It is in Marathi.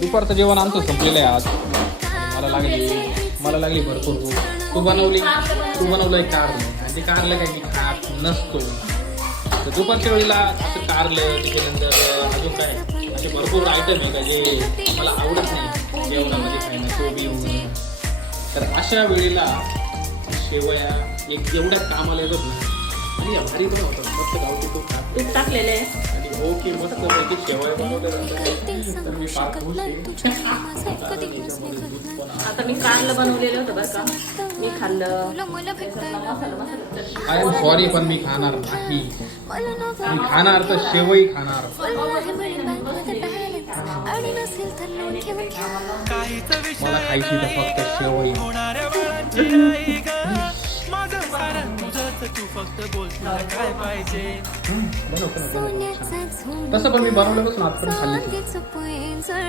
दुपारचं जेवण आमचं संपलेलं आहे आज. मला लागली भरपूर भूक. तू बनवलं एक कारलं आणि ते कारलं काय मी खात नसतो. तर दुपारच्या वेळेला असं कारलं त्याच्यानंतर अजून काय असे भरपूर आयटम आहे का जे मला आवडत नाही जेवणामध्ये खायला कोबी वगैरे. तर अशा वेळेला शेवया एक एवढ्या कामाला येतात ना आणि भारी पण होतात. मस्त गावठी तूप टाकलेले आहे आणि हो की मस्त पैकी शेवया बनवल्या जातात. तर मी फार खुश आहे. आता मी कारलं बनवलेलं होतं बरं का, मी खाल्लं. आय एम सॉरी पण मी खाणार नाही. मी खाणार तर शेवई खाणार. मला खायची तर फक्त शेवई. तसं पण मी बनवल्यापासून आजपर्यंत खाल्ली.